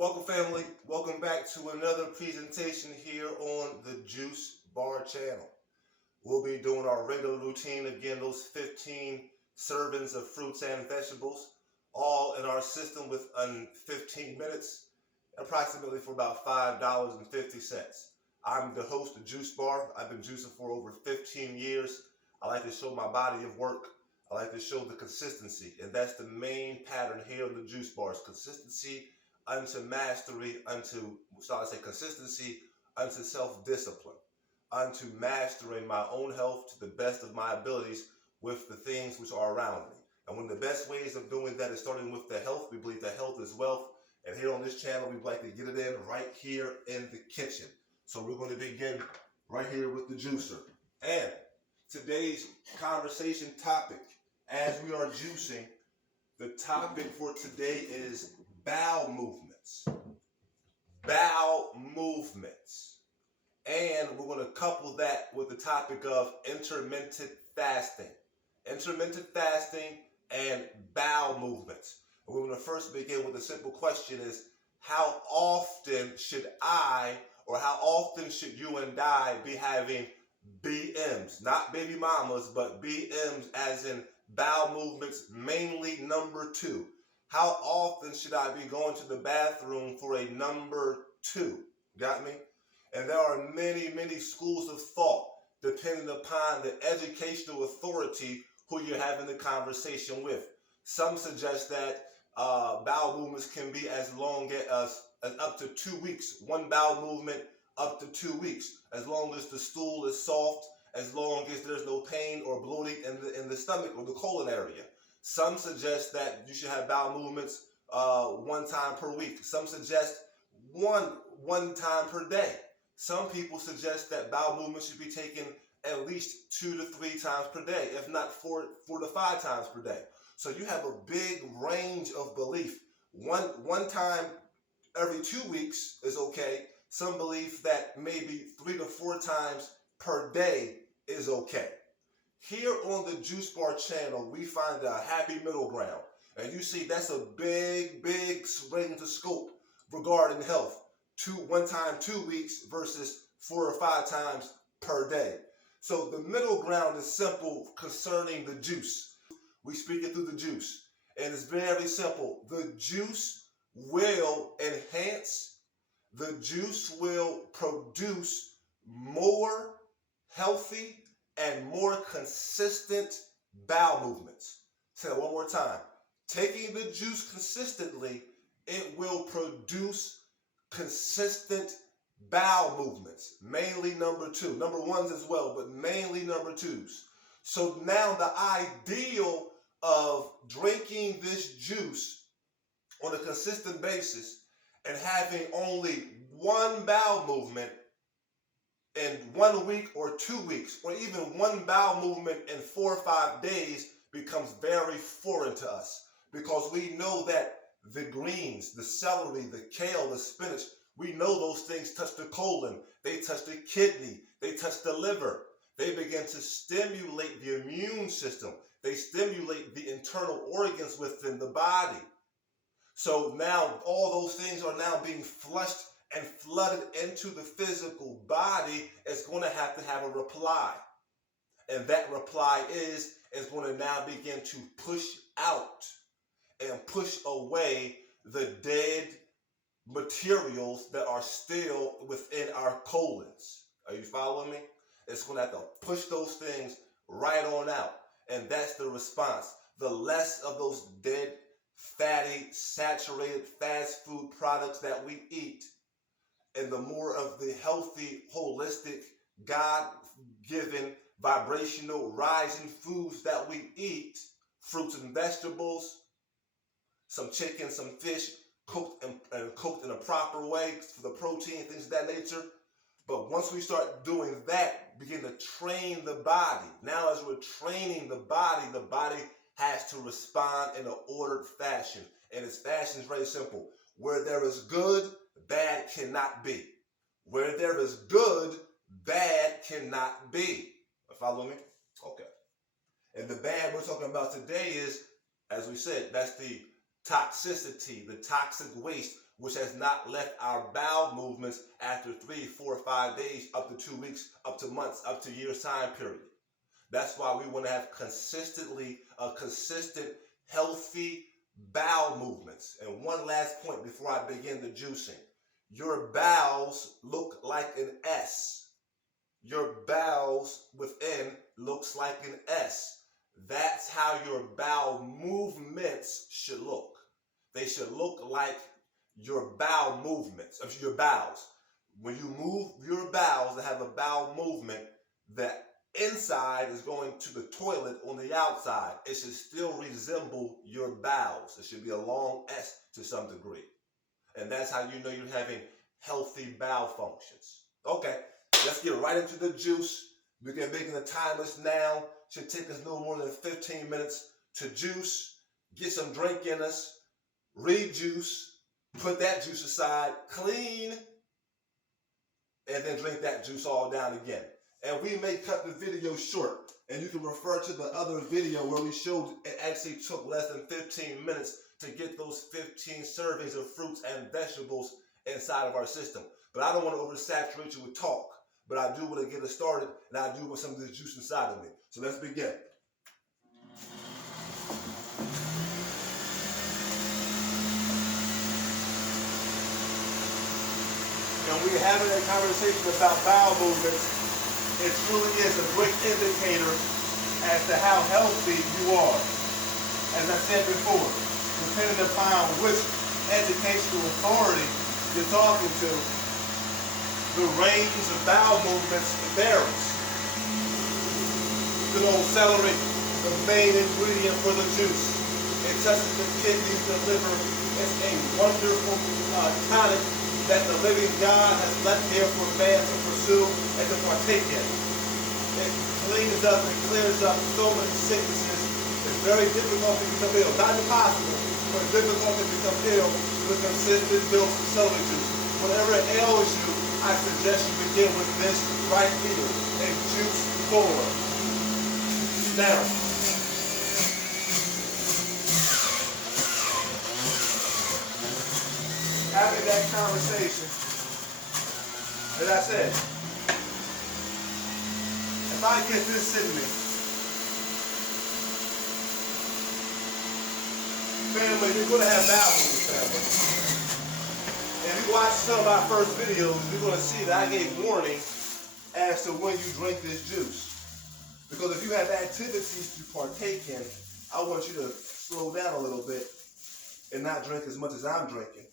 Welcome, family. Welcome back to another presentation here on the Juice Bar channel. We'll be doing our regular routine again, those 15 servings of fruits and vegetables, all in our system within 15 minutes, approximately for about $5.50. I'm the host of Juice Bar. I've been juicing for over 15 years. I like to show my body of work. I like to show the consistency, and that's the main pattern here on the Juice Bar: is consistency unto mastery, consistency unto self-discipline, unto mastering my own health to the best of my abilities with the things which are around me. And one of the best ways of doing that is starting with the health. We believe that health is wealth. And here on this channel, we'd like to get it in right here in the kitchen. So we're going to begin right here with the juicer. And today's conversation topic, as we are juicing, the topic for today is bowel movements. Bowel movements. And we're going to couple that with the topic of intermittent fasting. Intermittent fasting and bowel movements. And we're going to first begin with a simple question: is how often should I, or how often should you and I be having BMs? Not baby mamas, but BMs as in bowel movements, mainly number 2. How often should I be going to the bathroom for a number 2? Got me? And there are many, many schools of thought depending upon the educational authority who you're having the conversation with. Some suggest that bowel movements can be as long as up to 2 weeks. One bowel movement up to 2 weeks, as long as the stool is soft, as long as there's no pain or bloating in the stomach or the colon area. Some suggest that you should have bowel movements 1 time per week. Some suggest one time per day. Some people suggest that bowel movements should be taken at least 2 to 3 times per day, if not 4 to 5 times per day. So you have a big range of belief. One time every 2 weeks is okay. Some believe that maybe 3 to 4 times per day is okay. Here on the Juice Bar channel, we find a happy middle ground. And you see, that's a big, big range of scope regarding health. 1 time 2 weeks versus 4 or 5 times per day. So the middle ground is simple concerning the juice. We speak it through the juice. And it's very simple. The juice will enhance, the juice will produce more healthy and more consistent bowel movements. Say that one more time. Taking the juice consistently, it will produce consistent bowel movements, mainly number 2. Number 1s as well, but mainly number 2s. So now the ideal of drinking this juice on a consistent basis and having only 1 bowel movement in 1 week or 2 weeks, or even 1 bowel movement in 4 or 5 days becomes very foreign to us, because we know that the greens, the celery, the kale, the spinach, we know those things touch the colon, they touch the kidney, they touch the liver. They begin to stimulate the immune system. They stimulate the internal organs within the body. So now all those things are now being flushed and flooded into the physical body. It's going to have a reply. And that reply is going to now begin to push out and push away the dead materials that are still within our colons. Are you following me? It's going to have to push those things right on out. And that's the response. The less of those dead, fatty, saturated fast food products that we eat, and the more of the healthy, holistic, God-given, vibrational, rising foods that we eat, fruits and vegetables, some chicken, some fish, cooked in a proper way for the protein, things of that nature. But once we start doing that, begin to train the body. Now as we're training the body has to respond in an ordered fashion. And its fashion is very simple. Where there is good, bad cannot be. Where there is good, bad cannot be. Follow me? Okay. And the bad we're talking about today is, as we said, that's the toxicity, the toxic waste, which has not left our bowel movements after 3, 4, 5 days, up to 2 weeks, up to months, up to years time period. That's why we want to have consistent, healthy bowel movements. And one last point before I begin the juicing. Your bowels look like an S. Your bowels within looks like an S. That's how your bowel movements should look. They should look like your bowel movements, of your bowels. When you move your bowels to have a bowel movement, that inside is going to the toilet on the outside. It should still resemble your bowels. It should be a long S to some degree. And that's how you know you're having healthy bowel functions. Okay, let's get right into the juice. We're making the timeless now. Should take us no more than 15 minutes to juice, get some drink in us, rejuice, put that juice aside, clean, and then drink that juice all down again. And we may cut the video short, and you can refer to the other video where we showed it actually took less than 15 minutes to get those 15 servings of fruits and vegetables inside of our system. But I don't want to oversaturate you with talk, but I do want to get us started, and I do want some of this juice inside of me. So let's begin. And we're having a conversation about bowel movements. It truly is a great indicator as to how healthy you are. As I said before, depending upon which educational authority you're talking to, the range of bowel movements varies. Good old celery, the main ingredient for the juice. It touches the kidneys, the liver. It's a wonderful tonic that the living God has left here for man to pursue and to partake in. It cleans up and clears up so many sicknesses. It's very difficult to become ill. Not impossible, but difficult to become ill with consistent dose of celery juice. Whatever ails you, I suggest you begin with this right here, in juice form. Now, having that conversation, as I said, if I get this in me, family, you're going to have bowel movements, family. And if you watch some of my first videos, you're going to see that I gave warning as to when you drink this juice. Because if you have activities to partake in, I want you to slow down a little bit and not drink as much as I'm drinking.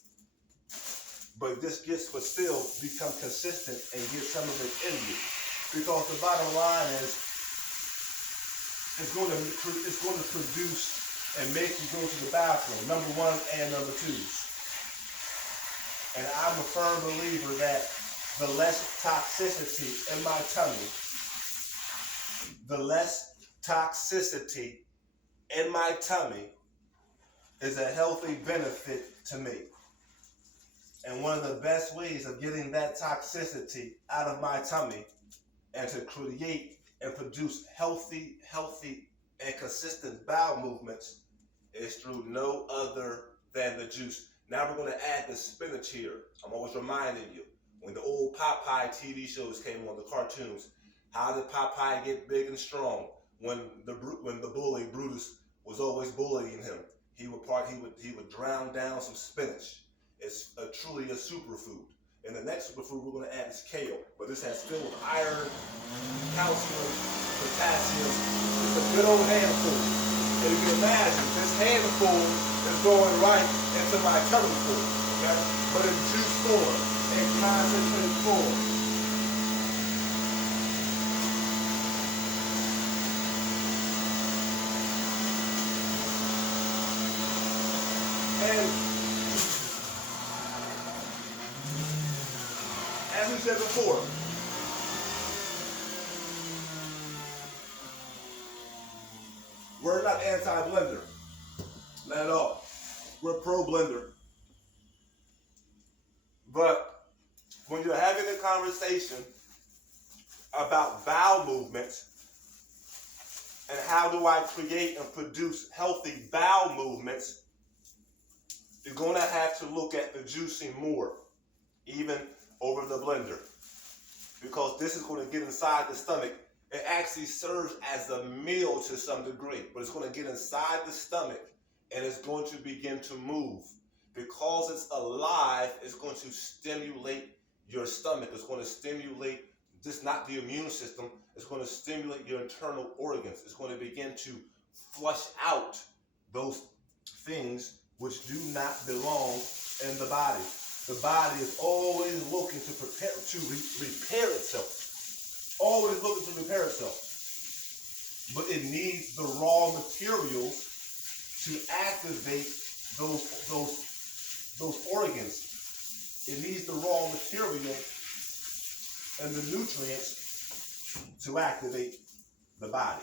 But still become consistent and get some of it in you. Because the bottom line is, it's going to produce and make you go to the bathroom, number one and number twos. And I'm a firm believer that the less toxicity in my tummy, is a healthy benefit to me. And one of the best ways of getting that toxicity out of my tummy and to create and produce healthy and consistent bowel movements is through no other than the juice. Now we're going to add the spinach here. I'm always reminding you, when the old Popeye TV shows came on, the cartoons, how did Popeye get big and strong? When the bully Brutus was always bullying him, he would drown down some spinach. It's truly a superfood. And the next superfood we're going to add is kale. But this has filled with iron, calcium, potassium. It's a good old handful. And you can imagine, this handful is going right into my tummy pool. Okay? But in juice form, in concentrated form. And as we said before, we're not anti-blender. Not at all. We're pro-blender. But when you're having a conversation about bowel movements and how do I create and produce healthy bowel movements, you're going to have to look at the juicing more, even over the blender, because this is going to get inside the stomach. It actually serves as a meal to some degree, but it's going to get inside the stomach and it's going to begin to move. Because it's alive, it's going to stimulate your stomach. It's going to stimulate just not the immune system, it's going to stimulate your internal organs. It's going to begin to flush out those things which do not belong in the body. The body is always looking to prepare to repair itself. Always looking to repair itself. But it needs the raw materials to activate those organs. It needs the raw material and the nutrients to activate the body.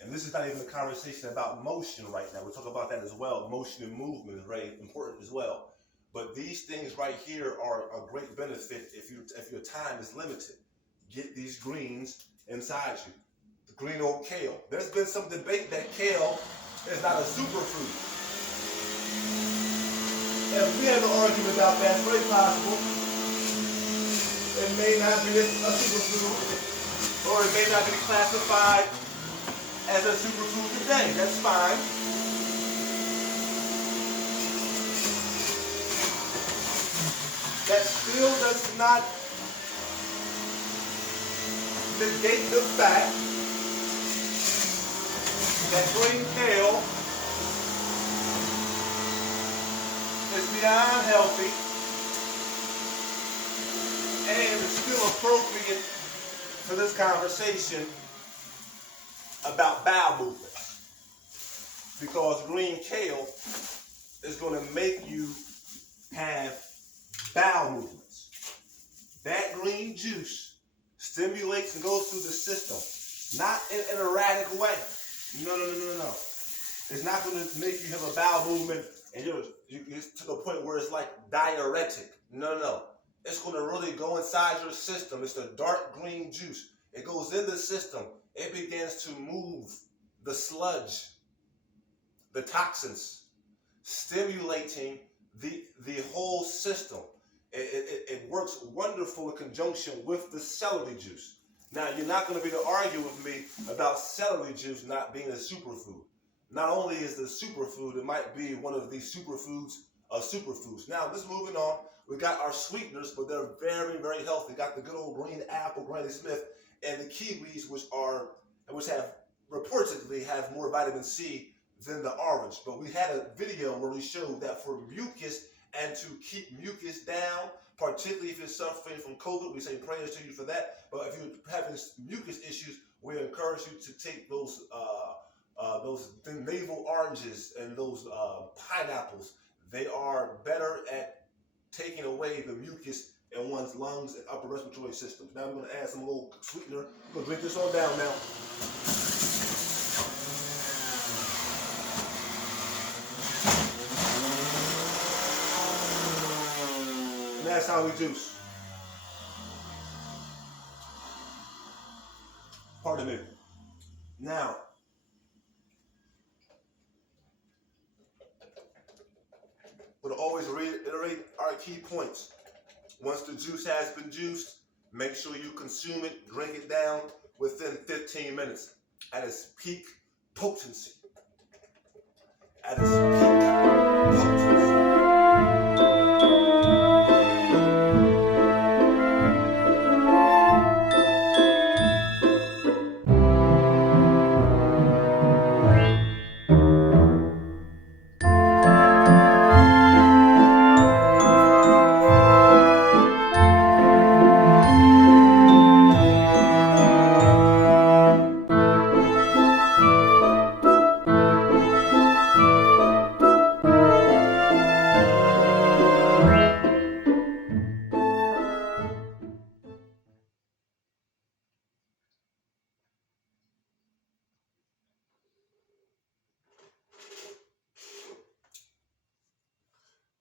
And this is not even a conversation about motion right now. We'll talk about that as well. Motion and movement is very important as well. But these things right here are a great benefit if your time is limited. Get these greens inside you. The green old kale. There's been some debate that kale is not a superfood. And we have an argument about that. It's very possible. It may not be a superfood, or it may not be classified as a superfood today. That's fine. That still does not negate the fact that green kale is beyond healthy, and it's still appropriate for this conversation about bowel movements, because green kale is going to make you have bowel movements. That green juice stimulates and goes through the system, not in an erratic way. No. It's not going to make you have a bowel movement and you're to the point where it's like diuretic. No. It's going to really go inside your system. It's the dark green juice. It goes in the system. It begins to move the sludge, the toxins, stimulating the whole system. It works wonderful in conjunction with the celery juice. Now, you're not going to be able to argue with me about celery juice not being a superfood. Not only is it a superfood, it might be one of these superfoods of superfoods. Now, let's moving on. We got our sweeteners, but they're very, very healthy. Got the good old green apple, Granny Smith, and the kiwis, which have reportedly have more vitamin C than the orange. But we had a video where we showed that for mucus and to keep mucus down, particularly if you're suffering from COVID, we say prayers to you for that. But if you're having mucus issues, we encourage you to take those navel oranges and those pineapples. They are better at taking away the mucus in one's lungs and upper respiratory systems. Now I'm going to add some little sweetener. I'm going to drink this on down now. And that's how we juice. Pardon me. Now, we'll always reiterate our key points. Once the juice has been juiced, make sure you consume it, drink it down within 15 minutes at its peak potency. At its peak potency.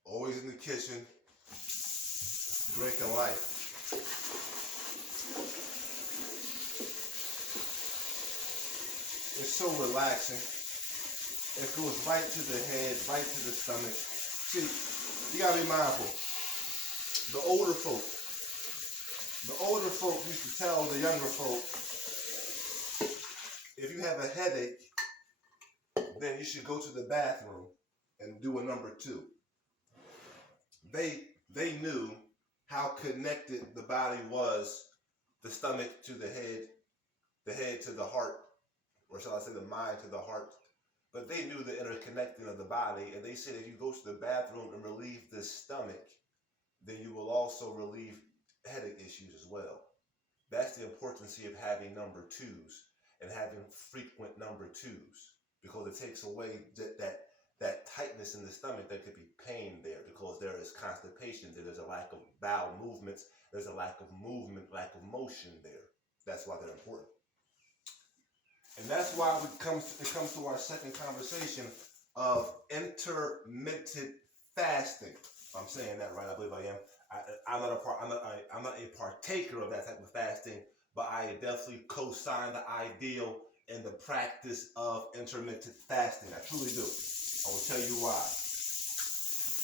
Always in the kitchen, drinking life. It's so relaxing. It goes right to the head, right to the stomach. See, you gotta be mindful. The older folk used to tell the younger folk, if you have a headache, then you should go to the bathroom and do a number 2. They knew how connected the body was, the stomach to the head to the heart, or shall I say the mind to the heart. But they knew the interconnecting of the body, and they said if you go to the bathroom and relieve the stomach, then you will also relieve headache issues as well. That's the importance of having number 2s and having frequent number 2s, because it takes away that tightness in the stomach. There could be pain there because there is constipation there. There's a lack of bowel movements. There's a lack of movement, lack of motion there. That's why they're important. And that's why it comes to our second conversation of intermittent fasting. If I'm saying that right, I believe I am. I'm not a partaker of that type of fasting, but I definitely co-sign the ideal and the practice of intermittent fasting. I truly do. I will tell you why.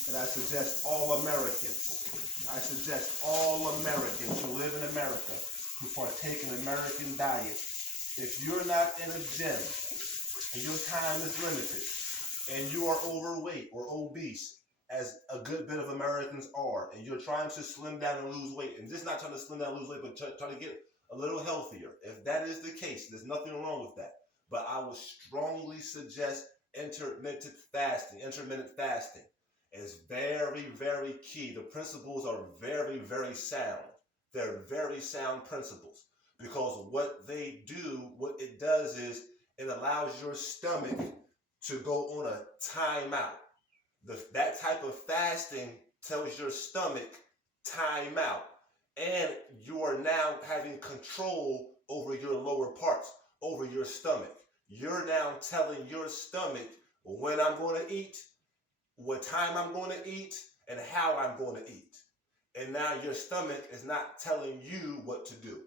And I suggest all Americans who live in America, who partake in an American diet, if you're not in a gym and your time is limited and you are overweight or obese, as a good bit of Americans are, and you're trying to slim down and lose weight, and just not trying to slim down and lose weight, but trying to get a little healthier. If that is the case, there's nothing wrong with that. But I would strongly suggest intermittent fasting. Intermittent fasting is very, very key. The principles are very, very sound. They're very sound principles, because what it does is it allows your stomach to go on a timeout. That type of fasting tells your stomach time out, and you are now having control over your lower parts, over your stomach. You're now telling your stomach when I'm going to eat, what time I'm going to eat, and how I'm going to eat. And now your stomach is not telling you what to do.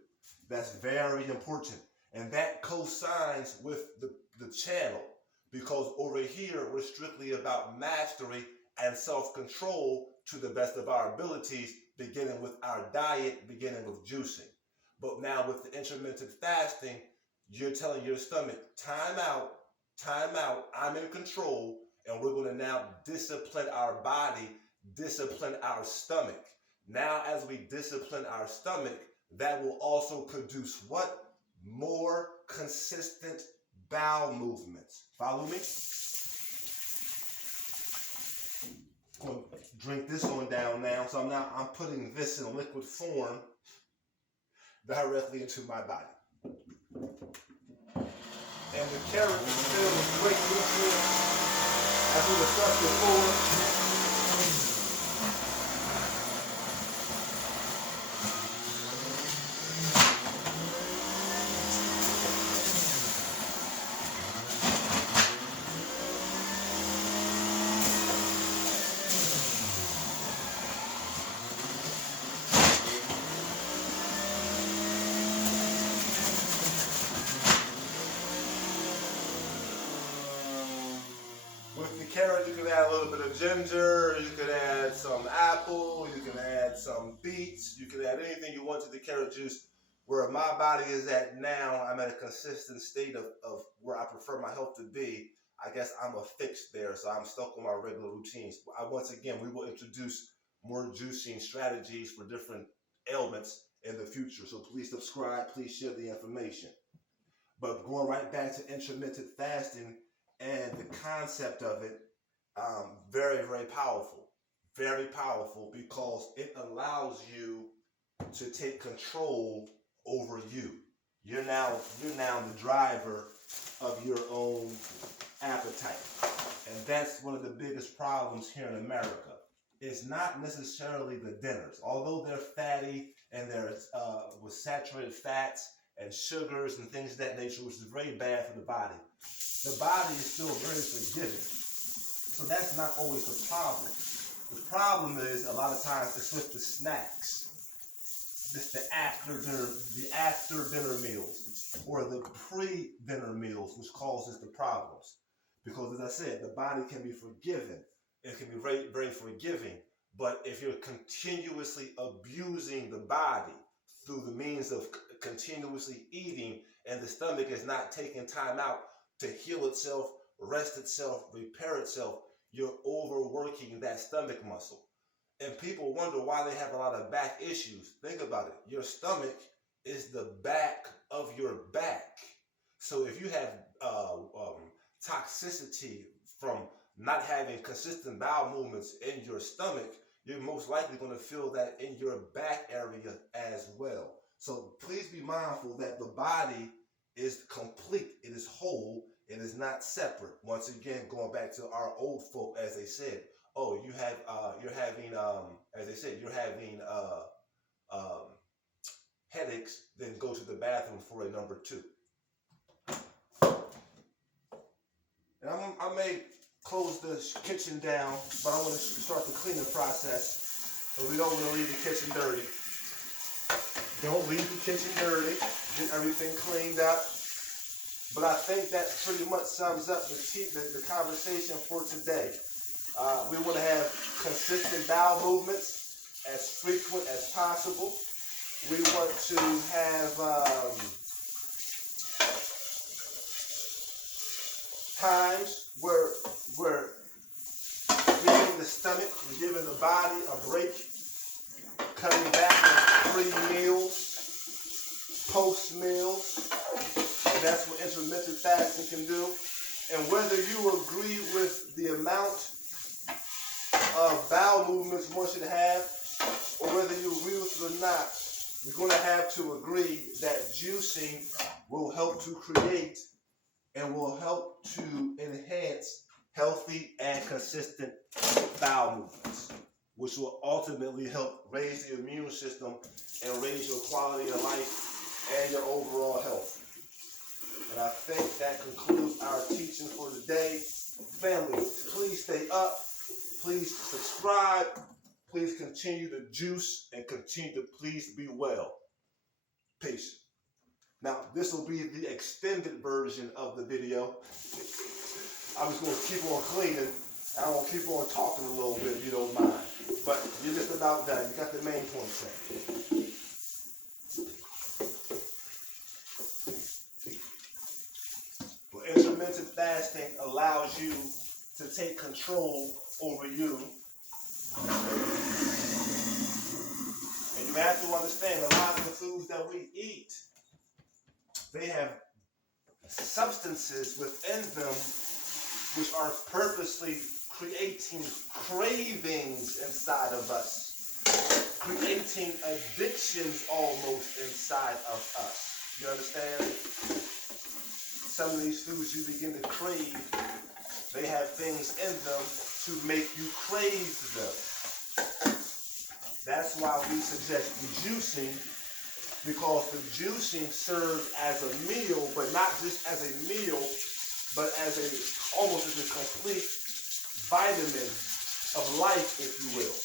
That's very important. And that cosigns with the channel, because over here we're strictly about mastery and self-control to the best of our abilities, beginning with our diet, beginning with juicing. But now with the intermittent fasting, you're telling your stomach, time out, I'm in control, and we're going to now discipline our body, discipline our stomach. Now as we discipline our stomach, that will also produce what? More consistent bowel movements. Follow me? I'm going to drink this on down now. So I'm putting this in liquid form directly into my body. And the carrot is filled with great nutrients, as we discussed before. With the carrot, you can add a little bit of ginger, you can add some apple, you can add some beets, you can add anything you want to the carrot juice. Where my body is at now, I'm at a consistent state of where I prefer my health to be. I guess I'm a fix there, so I'm stuck on my regular routines. Once again, we will introduce more juicing strategies for different ailments in the future. So please subscribe, please share the information. But going right back to intermittent fasting, and the concept of it, very, very powerful. Very powerful, because it allows you to take control over you. You're now the driver of your own appetite. And that's one of the biggest problems here in America. It's not necessarily the dinners. Although they're fatty and they're with saturated fats and sugars and things of that nature, which is very bad for the body is still very forgiving. So that's not always the problem. The problem is a lot of times it's with the snacks. Just the after dinner meals or the pre-dinner meals, which causes the problems. Because as I said, the body can be forgiven. It can be very, very forgiving. But if you're continuously abusing the body through the means of continuously eating, and the stomach is not taking time out to heal itself, rest itself, repair itself, you're overworking that stomach muscle. And people wonder why they have a lot of back issues. Think about it. Your stomach is the back of your back. So if you have toxicity from not having consistent bowel movements in your stomach, you're most likely going to feel that in your back area as well. So please be mindful that the body is complete. It is whole. It is not separate. Once again, going back to our old folk, as they said, oh, you're having, as they said, you're having um, headaches, then go to the bathroom for a number 2. And I may close the kitchen down, but I want to start the cleaning process. But we don't want to leave the kitchen dirty. Don't leave the kitchen dirty. Get everything cleaned up. But I think that pretty much sums up the conversation for today. We want to have consistent bowel movements as frequent as possible. We want to have times where we're giving the stomach, we're giving the body a break, cutting back on pre-meals, post-meals. And that's what intermittent fasting can do. And whether you agree with the amount of bowel movements one should have, or whether you agree with it or not, you're going to have to agree that juicing will help to create and will help to enhance healthy and consistent bowel movements, which will ultimately help raise the immune system and raise your quality of life and your overall health. And I think that concludes our teaching for today. Family, please stay up. Please subscribe. Please continue to juice and continue to please be well. Peace. Now, this will be the extended version of the video. I'm just going to keep on cleaning. I'm going to keep on talking a little bit if you don't mind. But you're just about done. You got the main point set. Intermittent fasting allows you to take control over you. And you have to understand a lot of the foods that we eat, they have substances within them which are purposely creating cravings inside of us, creating addictions almost inside of us. You understand? Some of these foods you begin to crave, they have things in them to make you crave them. That's why we suggest the juicing, because the juicing serves as a meal, but not just as a meal, but as almost as a complete vitamin of life, if you will.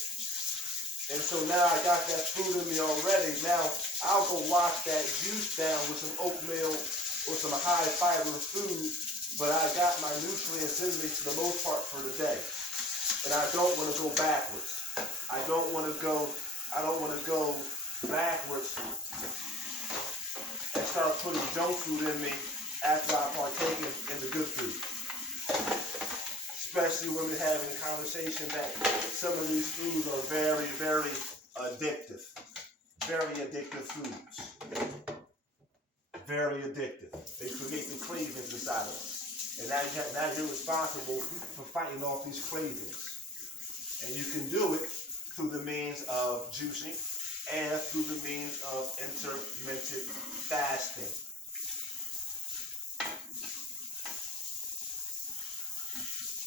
And so now I got that food in me already. Now I'll go wash that juice down with some oatmeal or some high fiber food, but I got my nutrients in me for the most part for the day. And I don't want to go backwards. I don't want to go backwards and start putting junk food in me after I partake in the good food. Especially when we're having a conversation that some of these foods are very, very addictive. Very addictive foods. Very addictive. They create the cravings inside of us. And now you're responsible for fighting off these cravings. And you can do it through the means of juicing and through the means of intermittent fasting.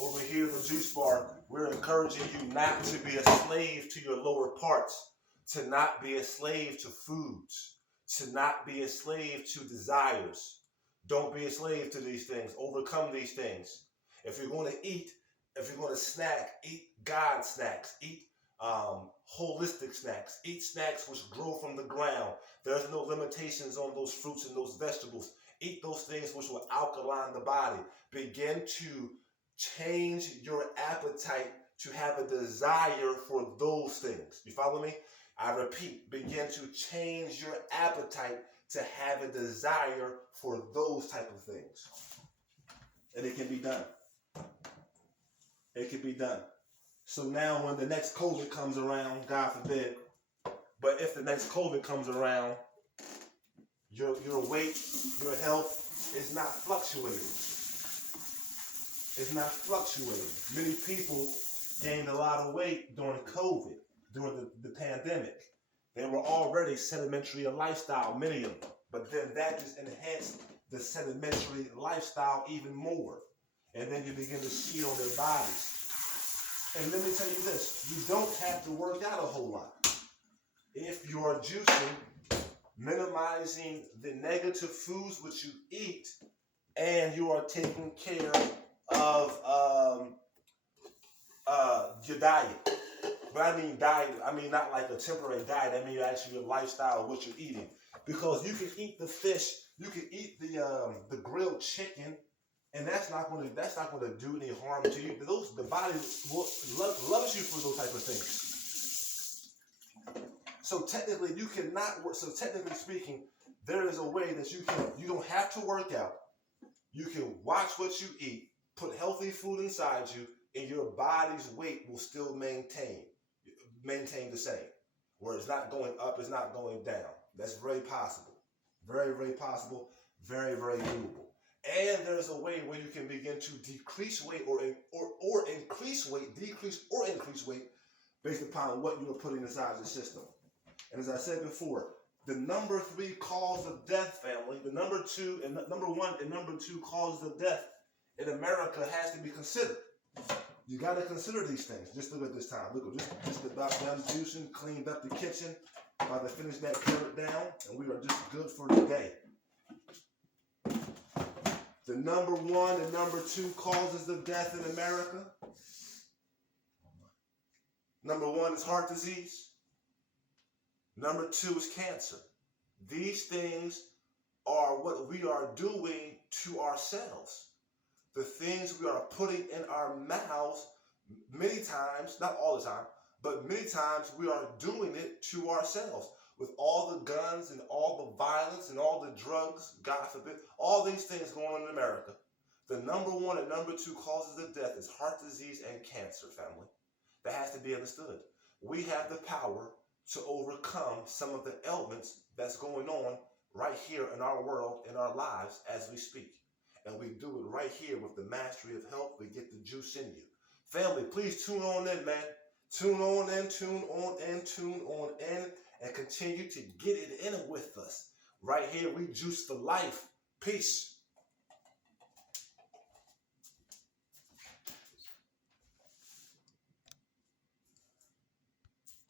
Over here in the juice bar, we're encouraging you not to be a slave to your lower parts, to not be a slave to foods, to not be a slave to desires. Don't be a slave to these things. Overcome these things. If you're going to eat, if you're going to snack, eat God snacks. Eat holistic snacks. Eat snacks which grow from the ground. There's no limitations on those fruits and those vegetables. Eat those things which will alkaline the body. Begin to change your appetite to have a desire for those things. You follow me? I repeat, begin to change your appetite to have a desire for those type of things. And it can be done. It can be done. So now when the next COVID comes around, God forbid, but if the next COVID comes around, your weight, your health is not fluctuating. It's not fluctuating. Many people gained a lot of weight during COVID, during the pandemic. They were already sedimentary in lifestyle, many of them. But then that just enhanced the sedimentary lifestyle even more. And then you begin to see it on their bodies. And let me tell you this, you don't have to work out a whole lot. If you are juicing, minimizing the negative foods which you eat, and you are taking care of your diet. But I mean diet, I mean not like a temporary diet, I mean actually your lifestyle, what you're eating. Because you can eat the fish, you can eat the grilled chicken, and that's not going to do any harm to you. The body loves you for those type of things. So technically you cannot work. So technically speaking, there is a way that you don't have to work out. You can watch what you eat, put healthy food inside you, and your body's weight will still maintain the same. Where it's not going up, it's not going down. That's very possible. Very, very possible. Very, very doable. And there's a way where you can begin to decrease weight or increase weight, decrease or increase weight based upon what you are putting inside your system. And as I said before, the number 3 cause of death, family, the number 1 and number 2 causes of death in America has to be considered. You got to consider these things. Just look at this time. Look, just about done juicing, cleaned up the kitchen, about to finish that carrot down, and we are just good for the day. The number 1 and number 2 causes of death in America. Number 1 is heart disease. Number 2 is cancer. These things are what we are doing to ourselves. The things we are putting in our mouths, many times, not all the time, but many times we are doing it to ourselves. With all the guns and all the violence and all the drugs, God forbid, all these things going on in America, the number 1 and number 2 causes of death is heart disease and cancer, family. That has to be understood. We have the power to overcome some of the ailments that's going on right here in our world, in our lives as we speak. And we do it right here with the mastery of health. We get the juice in you. Family, please tune on in, man. Tune on in, tune on in, tune on in, and continue to get it in with us. Right here, we juice for life. Peace.